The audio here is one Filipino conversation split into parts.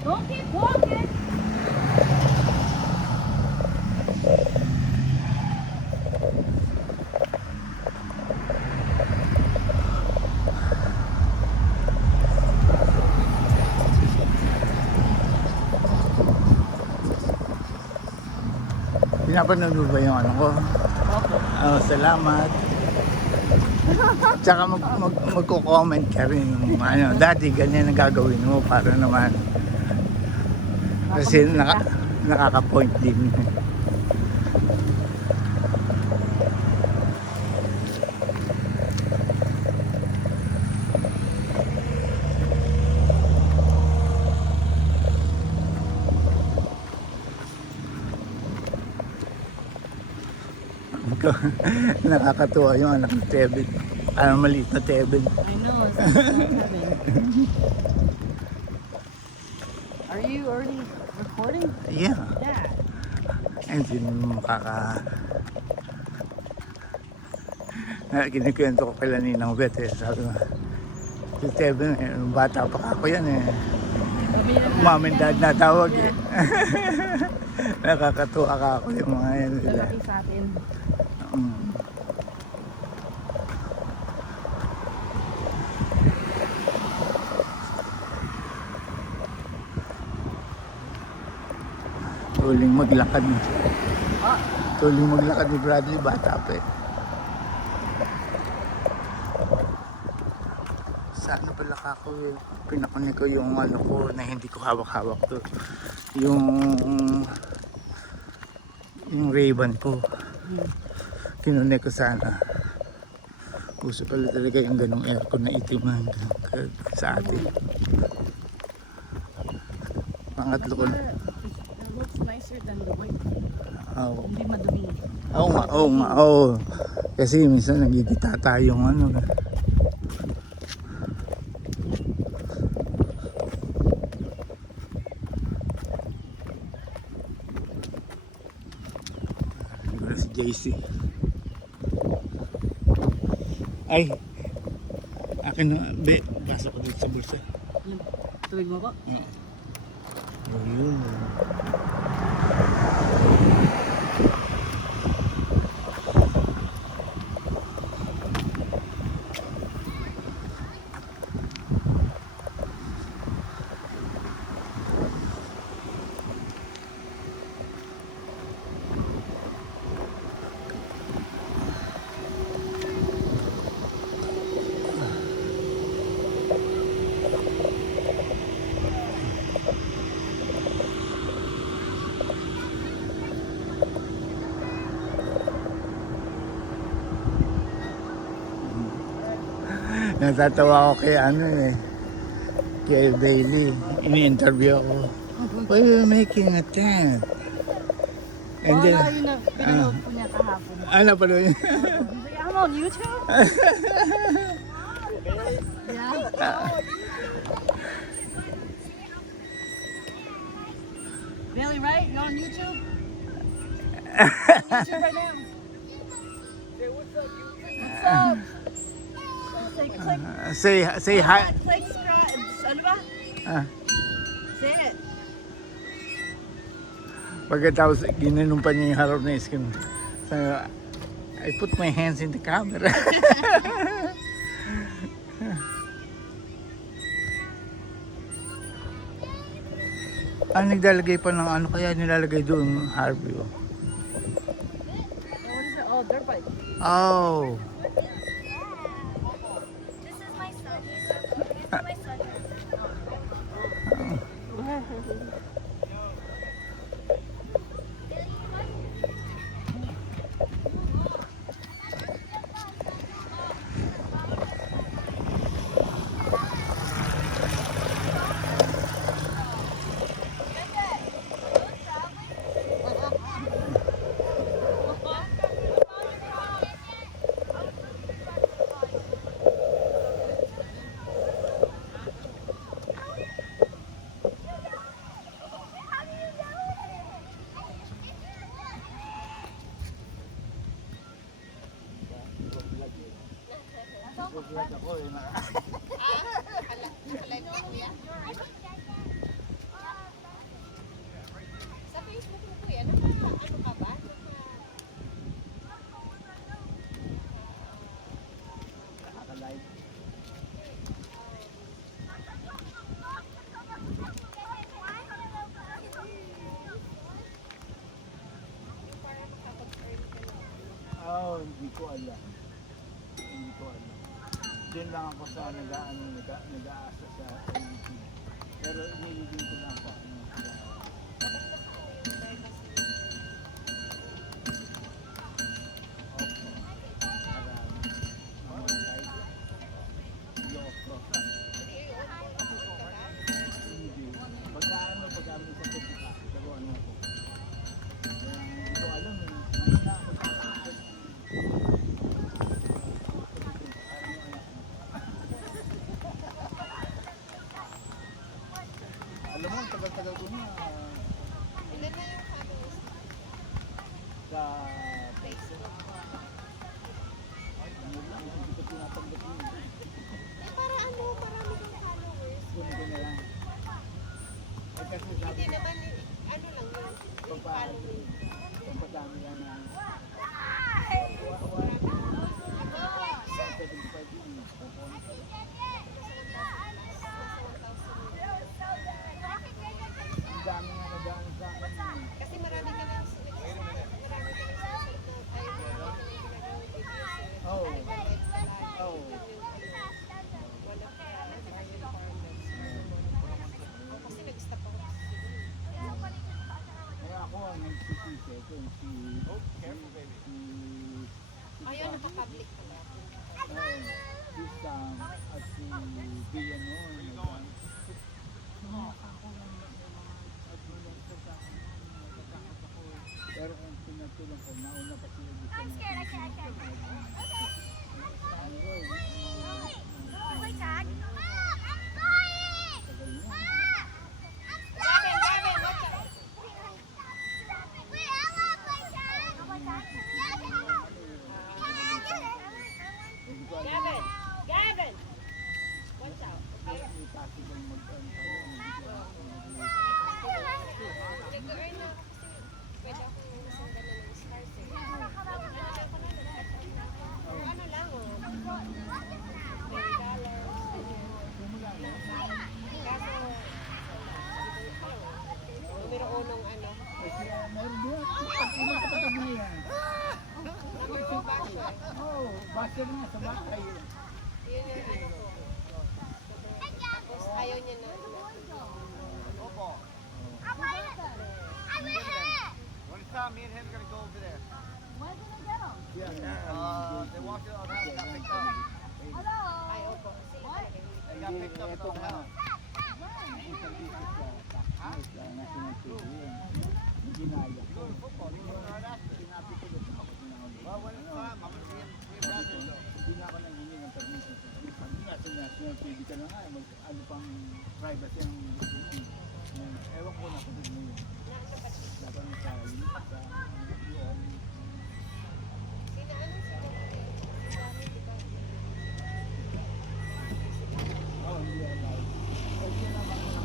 Don't keep walking. Pinapanood mo ba yung ano ko? Opo. Oh, salamat. Tsaka magko-comment ka rin yung ano, dati ganyan ang gagawin mo para naman. Kasi nakaka-point din. Nakakatuwa yung anak ni Tevin. Parang maliit na Tevin. I know. It's not heaven. Are you already recording? Yeah. Yeah. And sino kinikwento ko kay Ninang Bet eh. Sabi nga, si Tevin eh, nung bata pa ako yan eh. Mom and dad na tawag eh. Nakakatuwa ka ako yung mga yan nila. Lalaki sa atin. Tuling maglakad. Tuling maglakad ni Bradley, bata pa eh. Sa ano pala kako eh. Pinakunin ko yung ano ko na hindi ko hawak-hawak to. Yung Ray-Ban ko. Kinunin ko sana. Gusto pala talaga yung ganong aircon na itim sa atin. Pangatlo ko na. It looks nicer than the white. Oh. Hindi madumi. Oo nga. Kasi minsan nagigita tayong ano. Siguro si JC. Ay! Akin na, basa ko dito sa bulsa. Tubig mo po? Ayun. Natatawa ako kay ano eh. Kay Bailey. Ini-interview ako. Why are you making a tent? And then, yun na pinanood ko niya kahapon. ano pa doon? He's like, I'm on YouTube? Yeah. Bailey, right? You on YouTube? YouTube right now? Say, what's up, YouTube? What's up? Say, click. Say hi. Click, subscribe. Ano ba? Ah. Say it. Pagkatapos ginanong pa niya yung harap na skin. So, I put my hands in the camera. Naglalagay pa ng ano kaya nilalagay doon Harvey. Oh, what is it? Oh, dirt bike. Oh. This is my son. He's my son. Hindi ko alam. Hindi ko alam. Diyan lang ako sa nag-aasa sa LBT. Pero inilibig ko lang ako sa alam mo, tagal-tagal ko na Ilan na yung followers? sa Facebook. hindi ko tinatanggap yun. Eh, para ano, marami kang followers. Kunin ko na lang. Eh kasi sabi Hindi ko, naman, ano lang yun. Yung following. pagpadami lang na 75 yun. Ang dami nga nagaan sa akin. Kasi marami ka nang marami ka nang susunod na tayo. Marami ka nang ginagawang videos. Oh. Live ka lagi. Oh. Wala pa. Oh, kasi nag-stop ako. Kaya ako ang nagsisisi ito. Ayaw, naka-public pala. Si Sam at si Bia noon. Pero kung pinatulong ko, nauna pa sila dito. I'm scared. I can't. Wait, Dad. I'm going. Gavin, Gavin, watch out. Wait, I want to play tag. Oh my God. Gavin, Gavin. Watch out. Okay? Nag-earn na ako kasi pwede akong nasundan na ng stars eh. Or ano lang oh. $20. Kaso, numero unong ano. Number 1 basher. Oh, basher nga sa bahay. Yun yung ano ko. Tapos ayaw niya na. Opo. When it's time, me and him are gonna go over there. They walked it on the house, got picked up. Ay, opo. Sila talaga hindi. They got picked up at the house. Ginaya ko. Football, you going right after. Sinabi ko doon ako tinawag. Well, when it's time, I'm gonna be in Brazil though. Hindi na ako nangingi ng permission. Sabi nga, pwede ka na nga, ano pang privacy ang ewan ko na kung ano yun. Dapat sa yun. Sina ano sila? Si Dami, di ba? Oh, hindi allowed. Hindi naman ako.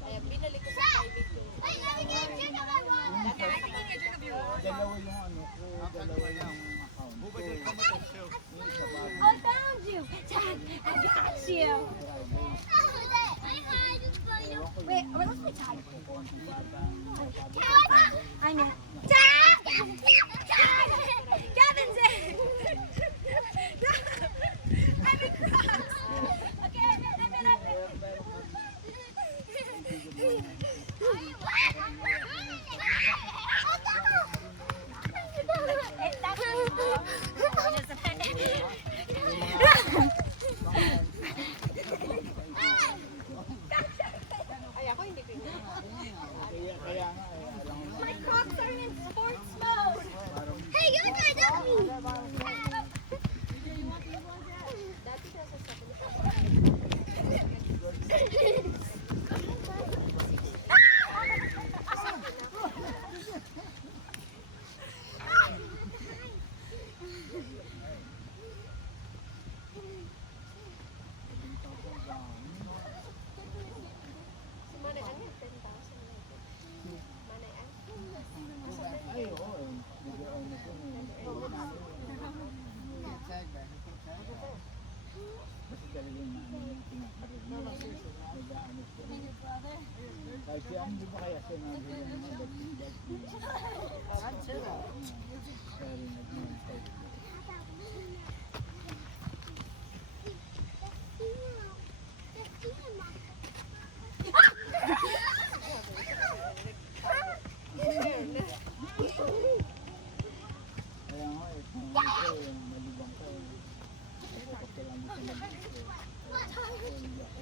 Kaya binalik ko sa private yung Dalawa yung ano ko, dalawa yung account. Who would come with us too? Yung isa ba? I found you. Dad, I got you. Wait, where's my tag? I'm in. Dad! Dad! Gavin's in. I'm in cross. Okay, I'm Ay, ako hindi ko yun. Kaya nga, alam mo. My Crocs are in Kasi ang di ba kaya sinabi yung mga ba't Ansela. sorry nag-mental. Kaya nga eh, kung ito yung malibang ka eh. Ako lang dito nag-mental. Hindi ako.